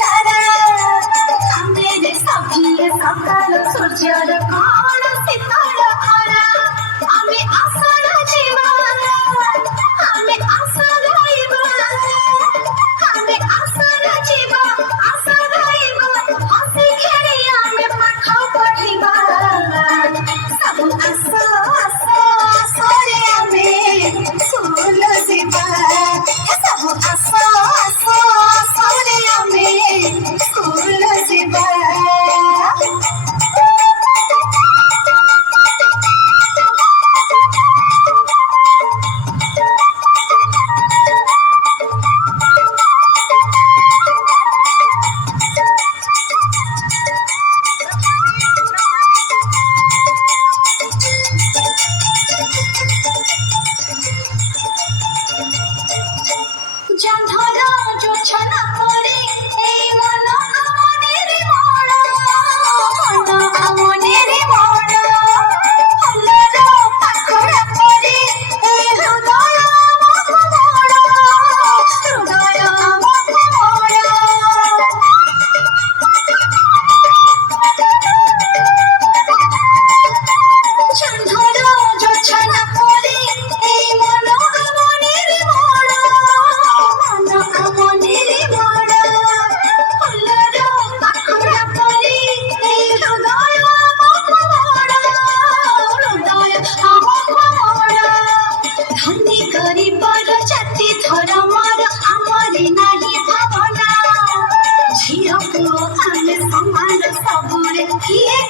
तारा सामने सभी सकाल सूर्यर कौन सितारा खरा आमे आसरा जीवाना आमे आसरा इबाना आमे आसरा जीवा आसरा इबाना हसी खेली आमे पाठ पढ़िबा सब आसो आसो आसो रे आमे स्कूल जीवा सब आसो आसो आसो रे आमे स्कूल जीवा জন্ধরা জোছনা পরে এই মন আমনের মন মন আমনের মন ফুলর পাখরা পরে এই হৃদয় মন হৃদয় মন জন্ধরা জোছনা পরে এই মন আমনের মন মন আমনের মন ফুলর পাখরা পরে এই হৃদয় মন হৃদয় মন ধনী গরিবর জাতি ধর্মর আমরে নাহি ভাবনা ঝিଅ ପୁଅ ଆମେ ସମାନ ସବୁରେ କିଏ